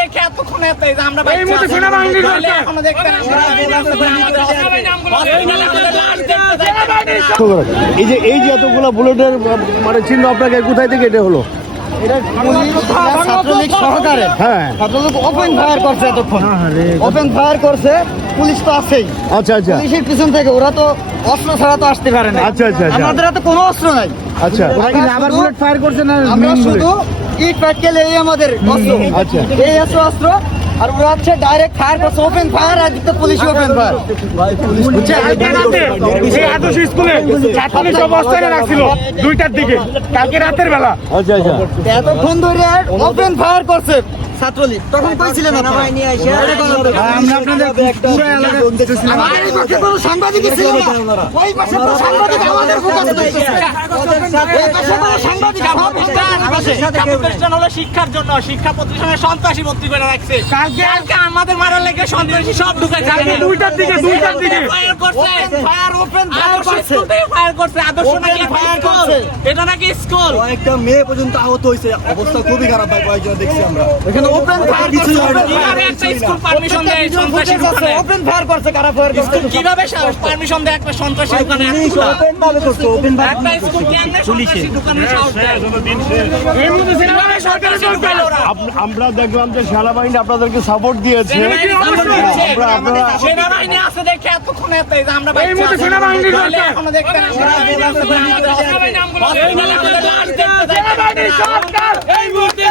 দেখে এতক্ষণ এত এই যে আমরা এই মুহূর্তে সেনাবাহিনী করছে। এখনো দেখতে এই যে এতগুলো বুলেটের মানে চিহ্ন আপনাকে কোথায় থেকে এটা হলো? ছাত্রলীগ সহকারে হ্যাঁ ছাত্রলীগ ওপেন ফায়ার করছে এতক্ষণ ওপেন ফায়ার করছে পুলিশ তো আছেই আচ্ছা আচ্ছা পুলিশের পিছন থেকে ওরা তো অস্ত্র ছাড়া তো আসতে পারে না আচ্ছা আচ্ছা আচ্ছা আমাদের হাতে কোনো অস্ত্র নাই আচ্ছা রাবার বুলেট ফায়ার করছে না আমরা শুধু ইট প্যাকেলে এই আমাদের অস্ত্র আচ্ছা। এই অস্ত্র আর ওরা হচ্ছে ডাইরেক্ট ফায়ার করছে ওপেন ফায়ার আর দিতে পুলিশ ওপেন ফায়ার এই আদর্শ স্কুলে ছাত্রলীগ অবস্থানে রাখছিল 2টার দিকে কালকে রাতের বেলা। আচ্ছা আচ্ছা এতক্ষণ ধরে ওপেন ফায়ার করছে ছাত্রলীগ তখন কইছিলেন আপনারা আমরা আপনাদের পুরো এলাকা আমার এই পক্ষে কোনো সাংবাদিক ছিল না ওই পাশে তো সাংবাদিক আমাদের ফোকাস করতেছে এই পাশে কোনো সাংবাদিক প্রতিষ্ঠান হলো শিক্ষার জন্য শিক্ষা প্রতিষ্ঠানের সন্ত্রাসী ভর্তি করে রাখছে কালকে আমাদের মারার লেগে সন্ত্রাসী সব ঢুকে যায় 2টার দিকে ফায়ার করছে ফায়ার ওপেন ফায়ার আদর্শ করছে স্কুল থেকে ফায়ার করছে আদর্শ নাকি ফায়ার স্কুল করছে। এটা নাকি স্কুল কয়েকটা মেয়ে পর্যন্ত আহত হয়েছে অবস্থা খুবই খারাপ ভাই কয়েকজন দেখছি আমরা এখানে ওপেন ফায়ার কিছু করছে হয় না। কিভাবে একটা স্কুল পারমিশন দেয় সন্ত্রাসী দোকানে ওপেন ফায়ার করছে কারা ফায়ার করছে কিভাবে পারমিশন দেয় একটা সন্ত্রাসী দোকানে ওপেন ভাবে করছে ওপেন একটা স্কুল কেমনে সন্ত্রাসী দোকানে সাহস দেয় এই মুহূর্তে সেনাবাহিনী সরকারের চলছে। আমরা দেখলাম যে সেনাবাহিনী আপনাদেরকে সাপোর্ট দিয়েছে সেনাবাহিনী আছে দেখে এতক্ষণ এত এই যে আমরা এই মুহূর্তে সেনাবাহিনী করছে। এখনো দেখতে সেনাবাহিনী সরকার এই মুহূর্তে